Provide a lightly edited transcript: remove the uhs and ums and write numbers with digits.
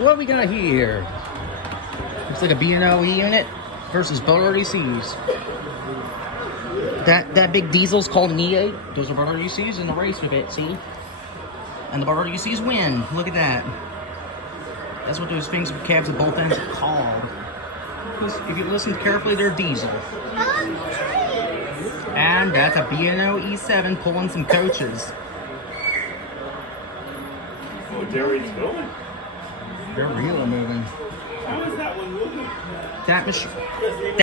what we got here? Looks like a B&O unit versus Budd RDCs. That big diesel's called an E8. Those are Budd RDCs in the race with it, see? And the Budd RDCs win. Look at that. That's what those things with cabs at both ends are called. If you listen carefully, they're diesel. And that's a B&O E7 pulling some coaches. Oh, Jerry's going. They're really moving. How is that one moving? That machine.